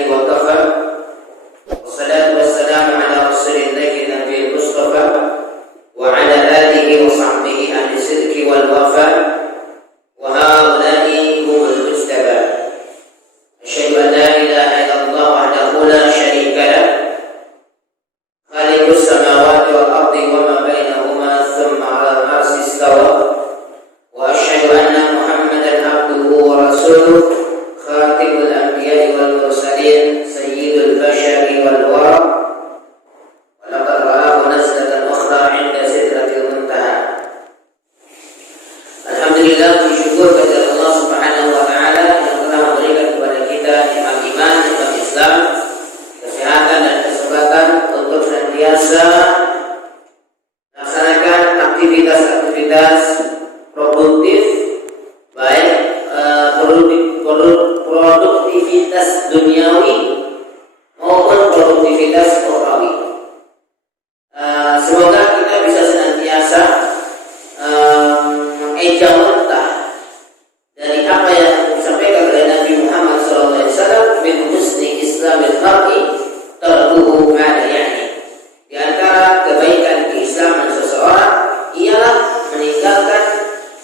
الله وكفى والصلاة والسلام على رسول الله النبي المصطفى وعلى آله وصحبه أهل الصدق والوفاء وهؤلاء هم المجتبى. أشهد أن لا إله إلا الله وحده لا شريك له خالق السماوات والأرض وما بينهما ثم على العرش استوى وأشهد أن محمدا عبده ورسوله خاتم الأنبياء والمرسلين سيد البشر والورى ولقد رآه نزلة أخرى عند سدرة المنتهى. Alhamdulillah, bersyukur kepada Allah Subhanahu wa taala yang telah memberikan kepada kita nikmat iman, nikmat Islam, kesehatan dan kesempatan untuk senantiasa melaksanakan aktivitas-aktivitas produktif, baik produktivitas duniawi maupun produktivitas ukhrawi. Semoga kita bisa senantiasa mengejawankan dari apa yang disampaikan oleh Nabi Muhammad SAW, min husni islamil mar'i tarkuhu ma la ya'ni. Di antara kebaikan keislaman seseorang ialah meninggalkan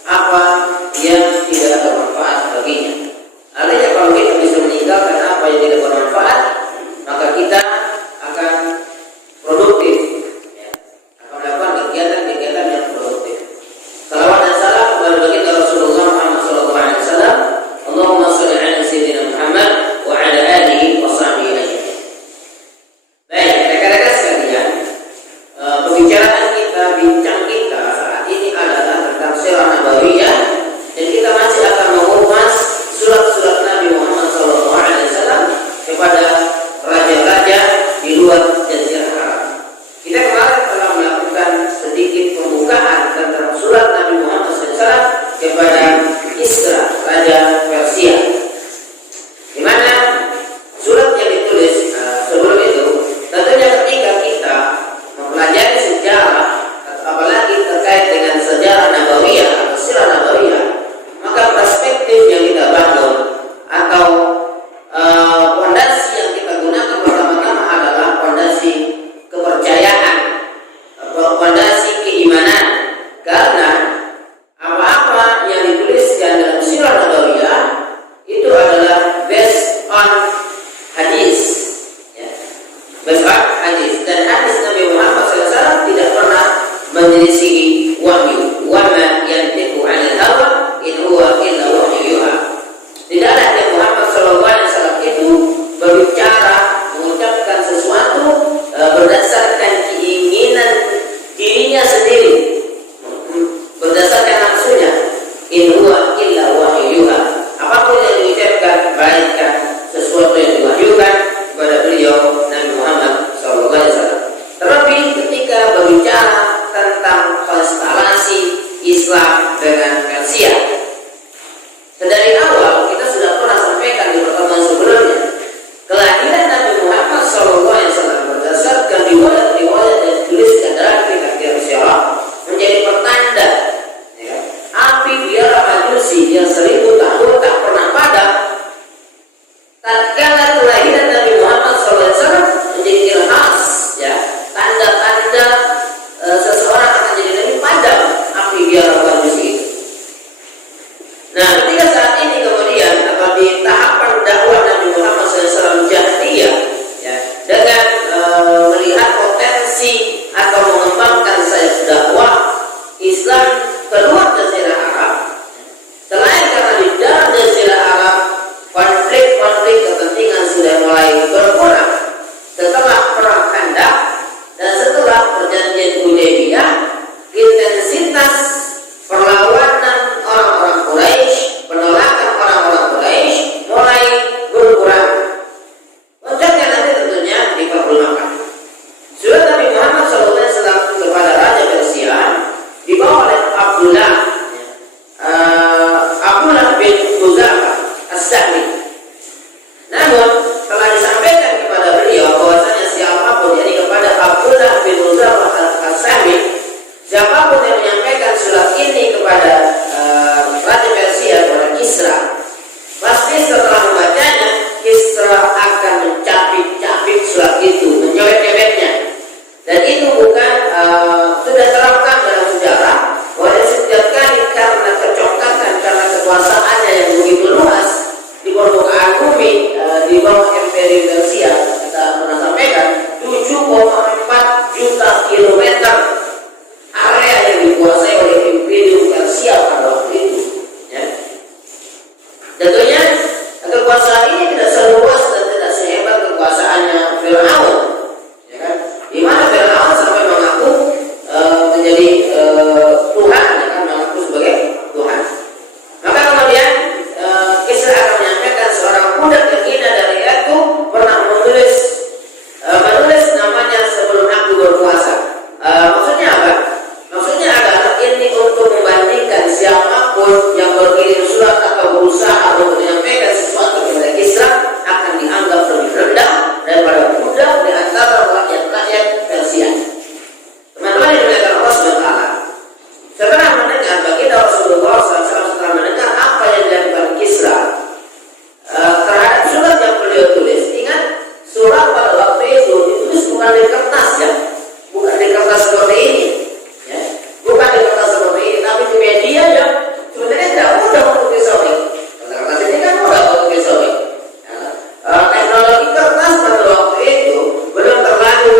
apa yang tidak bermanfaat baginya. Artinya kalau kita bisa meninggalkan apa yang tidak bermanfaat, maka kita akan produktif, akan melakukan kegiatan-kegiatan yang produktif. Salawat dan salam kepada baginda Rasulullah Muhammad SAW. Allahumma shalli ala sayyidina Muhammad wa ala alihi wa sahbihi ajma'in. Baik, rekan-rekan sekalian, bincang kita saat ini adalah tentang sirah nabawiyah, dan kita masih akan mengupas surat-surat Nabi Muhammad SAW kepada raja-raja di luar Jazirah Arab. Kita kemarin telah melakukan sedikit pembukaan tentang surat Nabi Muhammad SAW kepada Isra, Raja Persia, di mana surat yang ditulis sebelum itu. Tentunya ketika kita mempelajari sejarah, apalagi terkait dengan sejarah nabawiyah atau sirah nabawiyah, maka perspektif yang kita bangun atau fondasi yang kita gunakan pertama-tama adalah fondasi kepercayaan atau fondasi keimanan, karena apa-apa yang dituliskan dalam sirah nabawiyah itu adalah based on hadis, ya. Based on hadis, dan hadis Nabi Muhammad SAW tidak pernah menyelisihi wahyu. Wa ma yantiqu 'anil hawa in huwa illa wahyu yuha. Tidaklah Nabi Muhammad SAW itu berbicara, mengucapkan sesuatu berdasarkan keinginan dirinya sendiri, berdasarkan nafsunya. In huwa illa wahyu yuha. Apapun yang diucapkan, baikkan sesuatu yang diwahyukan kepada beliau Nabi Muhammad SAW. Terlebih ketika berbicara tentang konstelasi Islam dengan Persia, dari awal kita sudah pernah sampaikan di pertemuan sebelumnya, kelahiran Nabi Muhammad SAW berdasarkan riwayat-riwayat yang dituliskan dalam kitab Sirah menjadi pertanda, ya, api biara majusi yang 1000 tahun tak pernah padam. Tatkala kelahiran Nabi Muhammad SAW menjadi irhas, ya, tanda-tanda seseorang akan jadi lebih padam api biara majusi Imperium Persia, kita pernah sampaikan 7,4 juta kilometer area yang dikuasai oleh Imperium Persia pada waktu itu. Ya. Tentunya kekuasaan ini tidak seluas dan tidak sehebat kekuasaannya Fir'aun, ya kan? Di mana Fir'aun sampai mengaku menjadi Tuhan, ya kan? Mengaku sebagai Tuhan. Maka kemudian Kisra akan menyampaikan seorang budak yang hina dari itu pernah menulis namanya sebelum aku berkuasa. Maksudnya apa? Maksudnya adalah ini untuk membandingkan siapapun yang berkirim surat atau berusaha untuk menyampaikan sesuatu kepada Kisra akan dianggap lebih rendah daripada budak di antara rakyat-rakyat Persia. Teman-teman yang dimuliakan Allah SWT, setelah mendengar baginda Rasulullah SAW, setelah mendengar apa yang dilakukan Kisra terhadap surat yang beliau tulis, ingat surat pada waktu itu ditulis bukan di kertas, ya, bukan di kertas seperti ini, ya, bukan di kertas seperti ini, tapi di media yang sebenarnya tidak mudah untuk disobek. Kertas ini kan mudah untuk disobek. Teknologi kertas pada waktu itu belum terlalu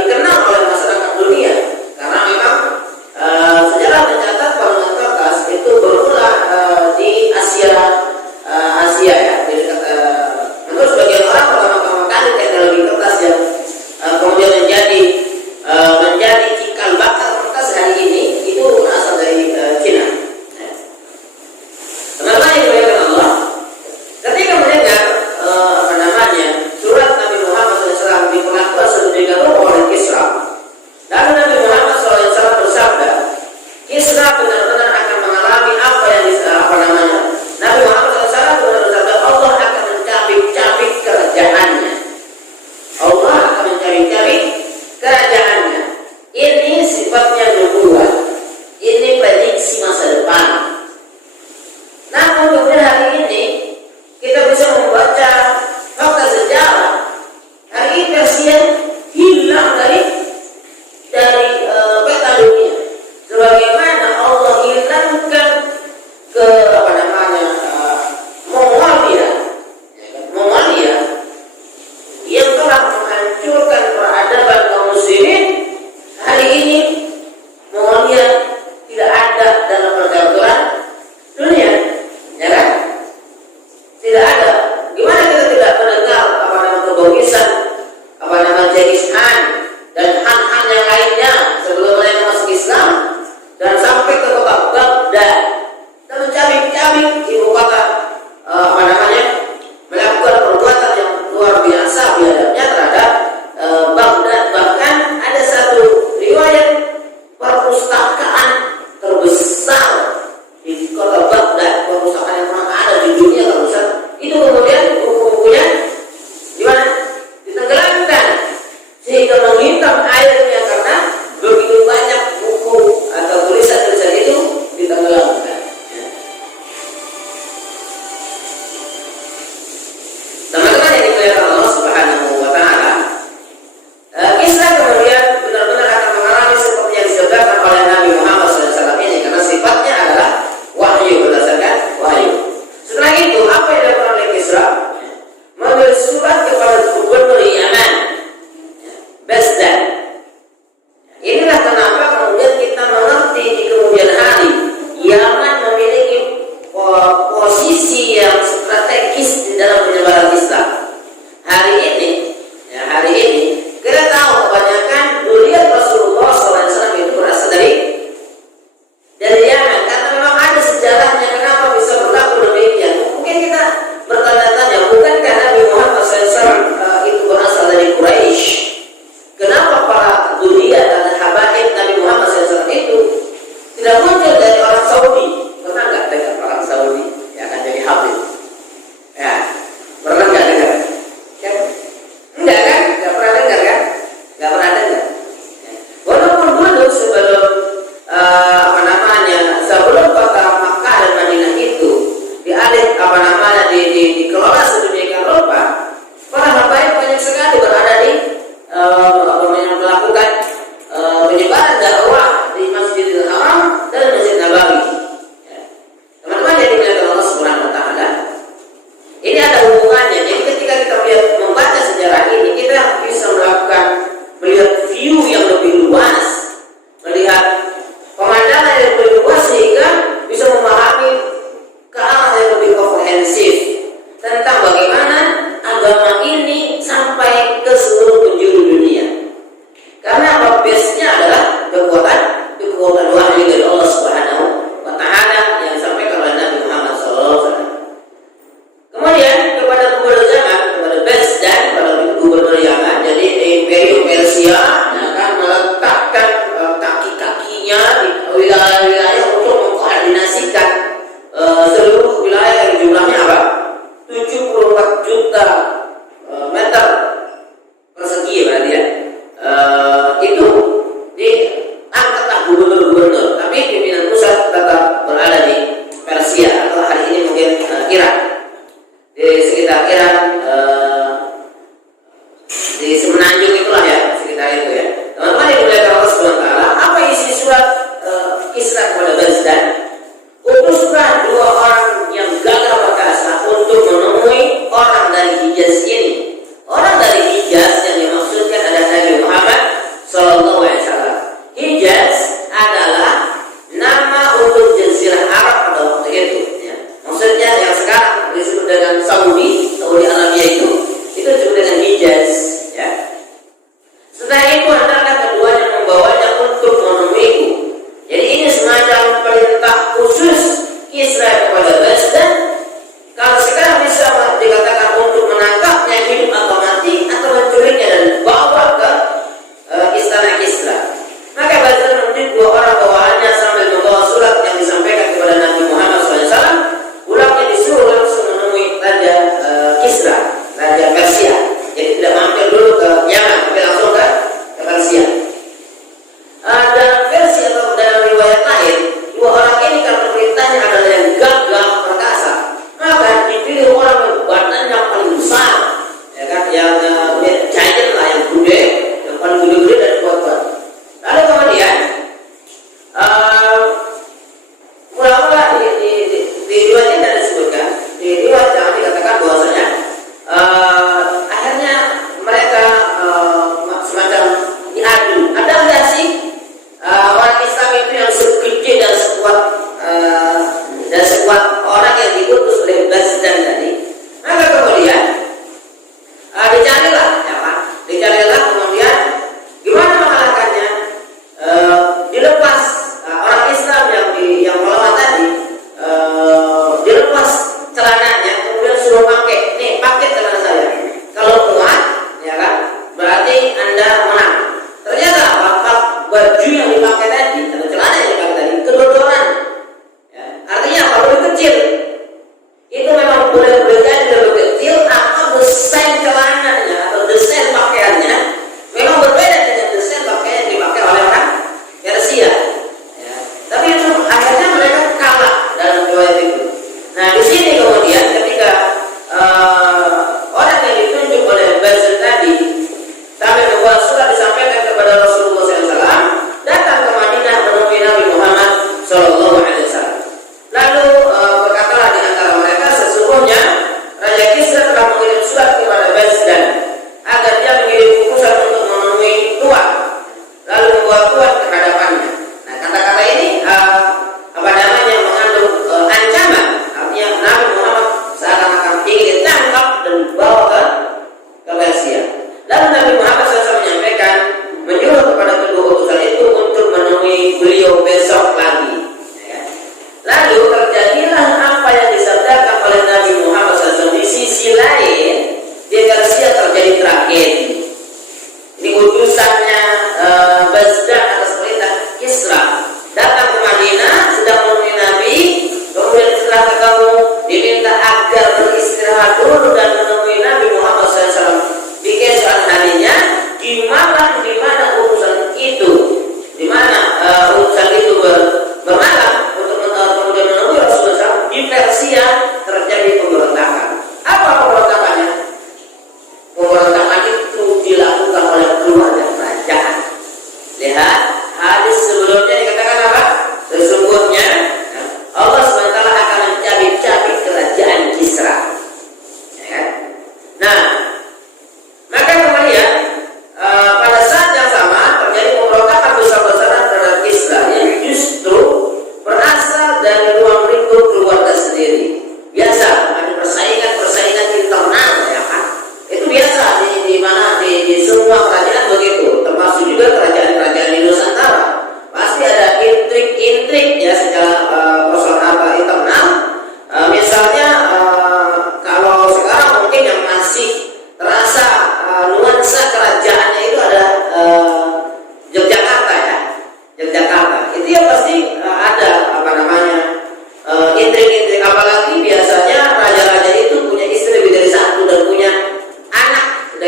dikenal oleh masyarakat dunia, karena memang sejarah mencatat bangunan kertas itu berulang di Asia, ya. Menurut sebagian orang pertama kali teknologi kertas yang kemudian menjadi cikal bakal kertas hari ini itu berasal dari Cina. Teman-teman yang dimuliakan Allah, ketika mendengar surat Nabi Muhammad SAW diperlakukan sedemikian rupa oleh Kisra, lalu Nabi Muhammad SAW bersabda, Kisra benar-benar akan mengalami apa yang Nabi Muhammad SAW benar-benar bersabda, Allah akan mencabik-cabik kerajaannya. Allah akan mencabik-cabik kerajaannya. Ini sifatnya nubuwah. Ini prediksi masa depan. Namun kemudian hari ini kita bisa membaca fakta sejarah. Hari ini Persia hilang dari peta dunia. Sebagaimana Allah hilangkan ke Mongolia yang telah menghancurkan peradaban kaum muslimin. Hari ini Mongolia tidak ada dalam percaturan dunia, ya kan? Tidak ada. Gimana kita tidak mendengar kebangkitan, Genghis Khan dan Han yang lainnya sebelum mereka masuk Islam dan sampai ke kota Baghdad dan mencabik-cabik ibu kota, melakukan perbuatan yang luar biasa biadabnya terhadap Baghdad. Bahkan ada satu riwayat perpustakaan terbesar di kota Baghdad, perpustakaan yang pernah ada di dunia terbesar, itu kemudian buku-bukunya gimana? Ditenggelamkan. Persia akan meletakkan kaki-kakinya di wilayah-wilayah untuk mengkoordinasikan seluruh wilayah yang jumlahnya apa? 74 juta meter persegi berarti ya. Itu diangkatlah gubernur-gubernur, tapi pimpinan pusat tetap berada di Persia atau hari ini mungkin Irak, di sekitar Irak, di semenanjung itulah ya, sekitar itu ya.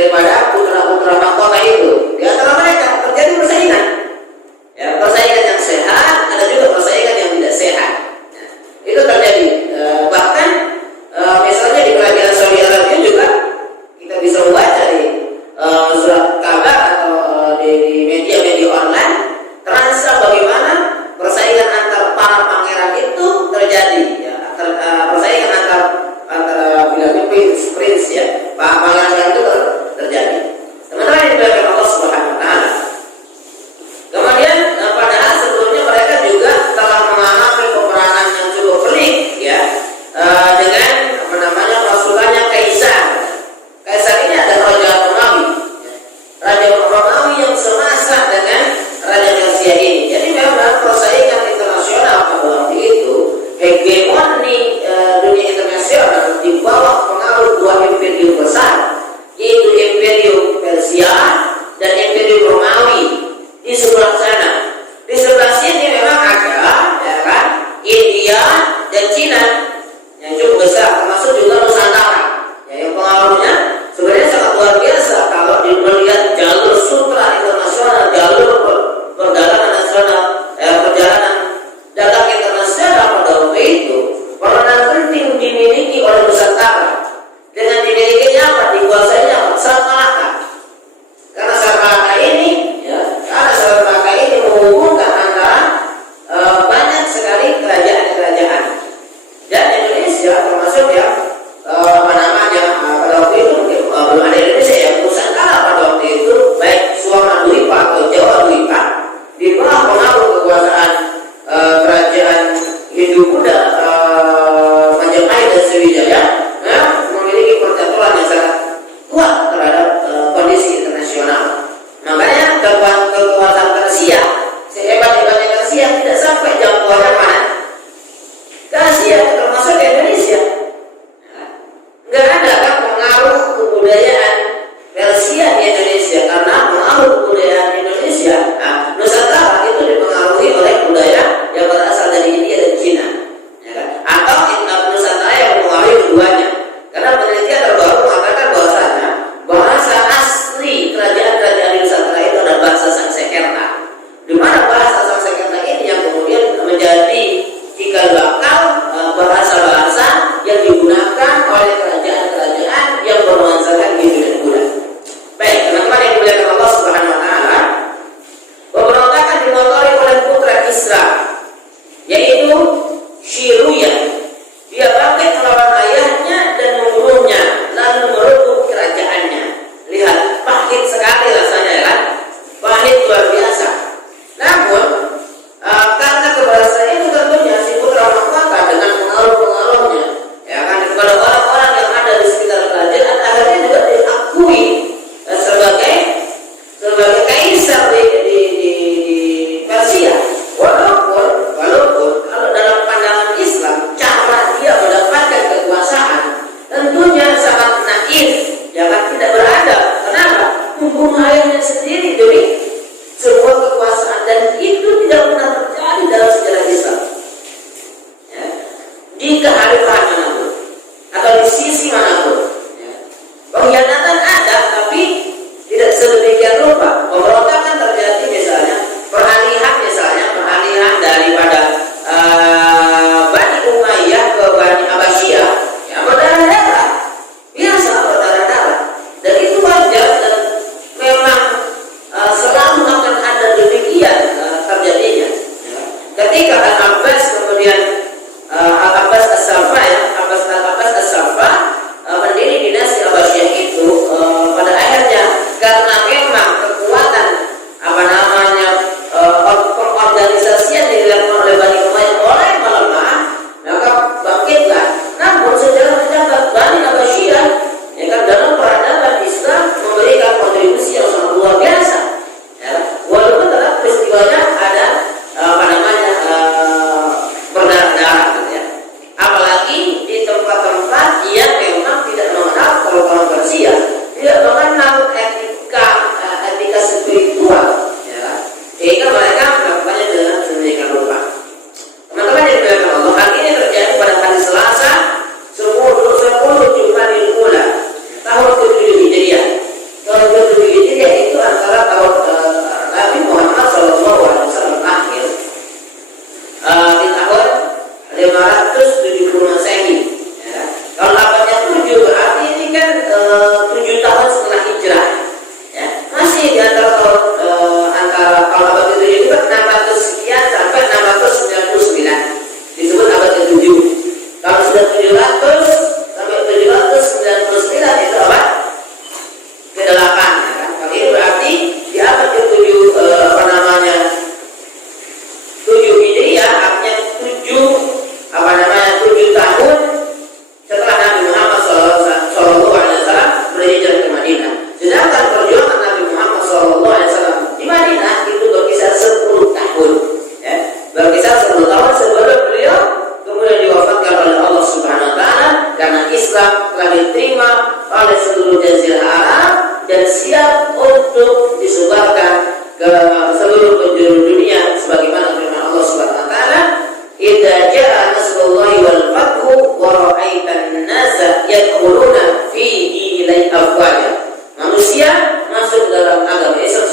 daripada putra-putra mahkota itu. Di antara mereka terjadi persaingan. Ya, persaingan yang sehat, ada juga persaingan yang tidak sehat. Nah, itu terjadi. Bahkan misalnya di kerajaan Saudi Arabia juga kita bisa membaca di surat kabar atau di media-media online terasa bagaimana persaingan antar para pangeran itu terjadi. Ya, persaingan antara bilangnya prince ya, pangeran itu terjadi.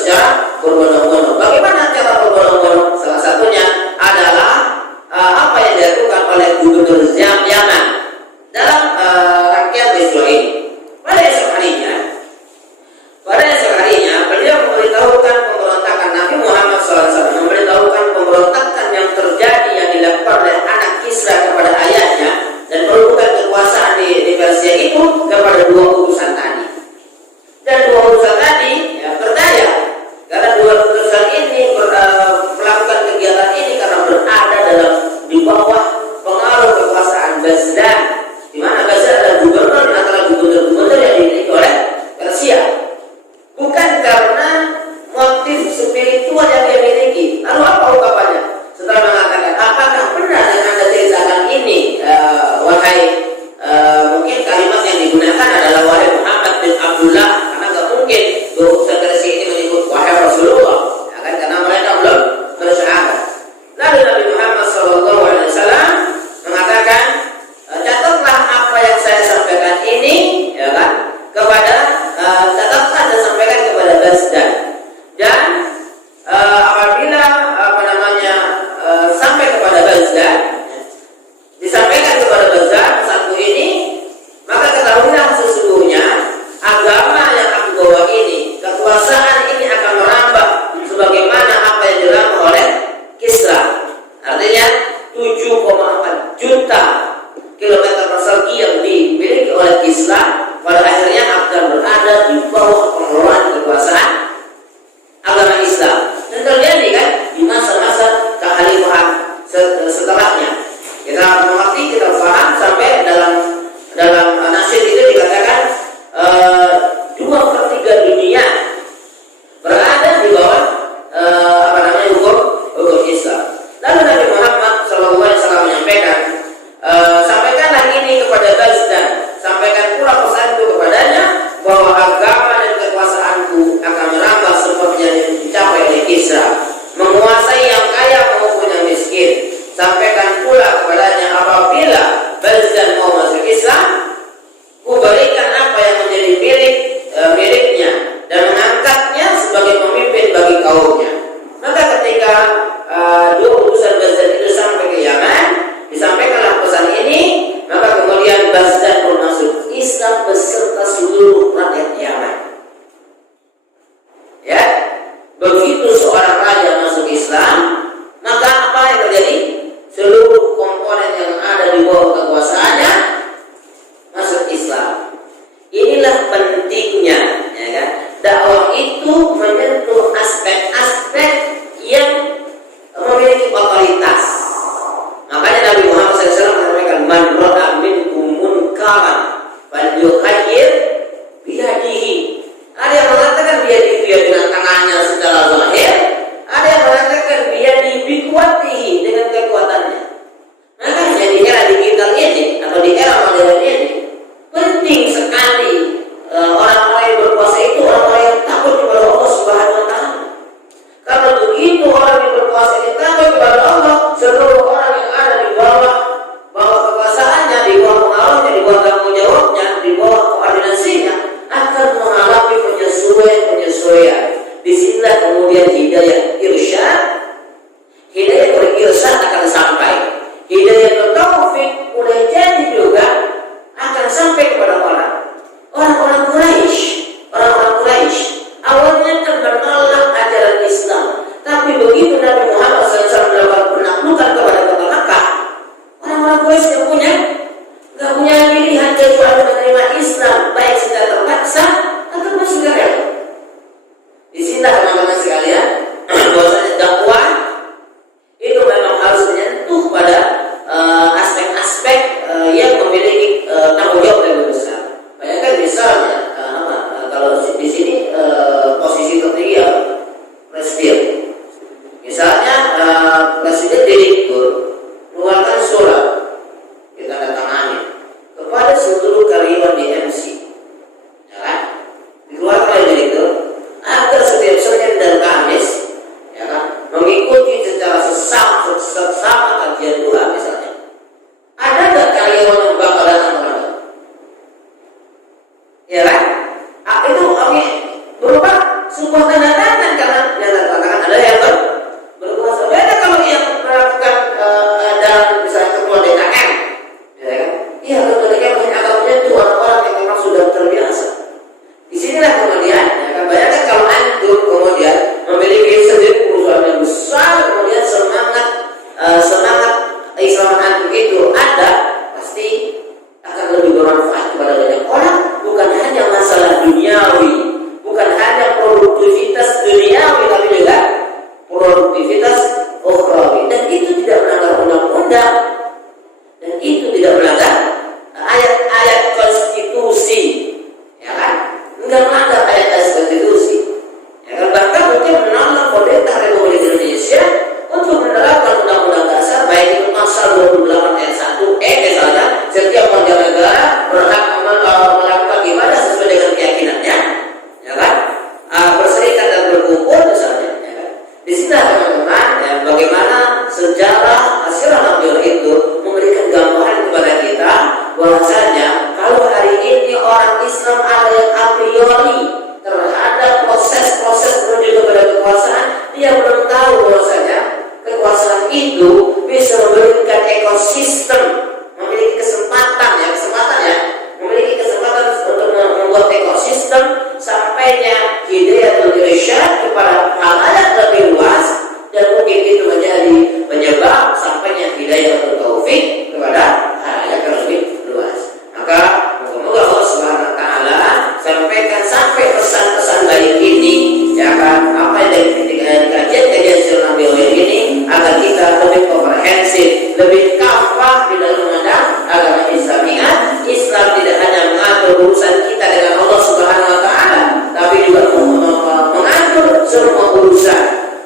secara berbondong-bondong. Bagaimana cara berbondong-bondong? Salah satunya adalah apa yang dilakukan oleh gubernur Yaman dalam rangkaian peristiwa ini. Pada esok harinya, beliau memberitahukan pemberontakan Nabi Muhammad SAW, memberitahukan pemberontakan yang terjadi yang dilakukan oleh anak Kisra kepada ayahnya dan merebutkan kekuasaan di Persia itu kepada dua utusan tadi. Dan dua utusan tadi berdaya karena dua utusan ini melakukan kegiatan ini karena berada di bawah pengaruh kekuasaan Bazdan, di mana Bazdan adalah gubernur antara gubernur-gubernur yang dimiliki oleh Persia, bukan karena motif spiritual yang dia miliki. Lalu apa ungkapannya? Setelah mengatakan, apakah benar yang Anda ceritakan ini, wahai mungkin kalimat yang digunakan adalah wahai Muhammad bin Abdullah, karena nggak mungkin dua utusan Persia ini menyebut wahai Rasulullah, ya kan? Karena mereka belum bersahabat. Lalu Nabi Muhammad SAW mengatakan, catatlah apa yang saya sampaikan ini, ya kan, kepada catatlah dan sampaikan kepada Bazdan. Dan apabila sampai kepada Bazdan, disampaikan kepada Bazdan satu ini, maka ketahuilah sesungguhnya agama yang aku bawa ini, kekuasaan ini akan merambah sebagaimana apa yang dilakukan oleh Kisra. Artinya 7,4 juta kilometer persegi yang dimiliki oleh Kisra pada akhirnya akan berada di bawah pengelolaan kekuasaan agama Islam. Dan terjadi kan di masa-masa kekhalifahan setelahnya. Kita mengerti, kita paham sampai dalam nasyid itu dikatakan 2/3 dunia berada di bawah hukum Islam. Lalu Nabi Muhammad SAW menyampaikan, sampaikanlah ini kepada Bazdan, sampaikan pula pesan itu kepadanya bahwa agama dan kekuasaanku akan merambah seperti yang dicapai oleh Kisra, menguasai yang kaya maupun yang miskin. Sampaikan pula kepadanya apabila Bazdan mau masuk Islam, kuberikan apa yang menjadi miliknya dan mengangkatnya sebagai pemimpin bagi kaumnya. Maka ketika dua utusan Bazdan itu sampai ke Yaman, disampaikanlah pesan ini, maka kemudian Bazdan pun masuk Islam beserta seluruh rakyat Yaman. Ya, begitu seorang raja masuk Islam, maka apa yang terjadi? Seluruh komponen yang ada di bawah kekuasaannya masuk Islam. Inilah pentingnya, ya kan? Dakwah itu menyentuh aspek-aspek yang memiliki otoritas. Makanya Nabi Muhammad SAW mengatakan, man ra'a minkum munkaran falyughayyir biyadihi. Ada yang mengatakan biyadihi dengan tangannya secara zahir, ada yang mengatakan biyadihi biquwwatihi dengan kekuatannya. Makanya di era digital ini atau di era modern ini penting sekali orang-orang yang berkuasa itu orang-orang yang takut kepada Allah Subhanahu wa taala. Karena begitu orang yang berkuasa ini takut kepada Allah, seluruh orang yang ada di bawah kekuasaannya, di bawah pengaruhnya, di bawah tanggung jawabnya, di bawah koordinasinya akan mengalami penyesuaian. Disinilah kemudian hidayah irsyad, hidayah irsyad akan sampai. Hidayah taufik boleh jadi juga akan sampai kepada orang-orang Quraisy. Awalnya kan menolak ajaran Islam, tapi begitu Nabi Muhammad SAW melakukan penaklukan kepada kota Makkah, orang-orang Quraisy nggak punya pilihan kecuali menerima Islam, baik secara terpaksa ataupun sukarela. Di sini teman-teman sekalian, produktivitas ukhrawi, dan itu tidak melanggar undang-undang, dan itu tidak melanggar ayat-ayat konstitusi, ya kan? Enggak melanggar ayat-ayat konstitusi, ya kan? Bahkan mungkin menolak pemerintah Republik Indonesia untuk menerapkan undang-undang dasar, baik itu pasal 28 ayat 1 misalnya, setiap warga negara berhak melakukan ibadah sesuai dengan keyakinannya, ya kan? Berserikat dan berkumpul misalnya, ya kan? Di sini teman-teman, ya, bagaimana sejarah Sirah Nabiyullah itu memberikan gambaran kepada kita bahwasanya kalau hari ini orang Islam ada yang a priori terhadap proses-proses menuju kepada kekuasaan, dia belum tahu bahwasanya kekuasaan itu bisa memberikan ekosistem, memiliki kesempatan memiliki kesempatan untuk membuat ekosistem sampainya hidayatul irsyad kepada halayak lebih luas, dan mungkin itu menjadi penyebab sampainya hidayatul taufik kepada halayak lebih luas. Maka semoga Allah Subhanahu wa taala sampai pesan-pesan baik ini, ya kan, apa yang dari kajian-kajian Sirah Nabiyullah ini, agar kita lebih komprehensif, lebih kafah di dalam memandang agama Islamiyah. Islam tidak hanya mengatur urusan kita dengan Allah Subhanahu wa taala, tapi juga mengatur semua urusan,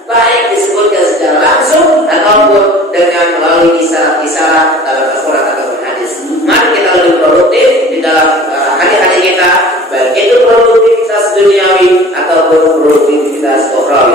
baik disebutkan secara langsung ataupun dengan melalui kisah-kisah dalam Al-Quran ataupun hadis. Mari kita lebih produktif di dalam hari-hari kita, baik itu produktivitas duniawi ataupun produktivitas ukhrawi.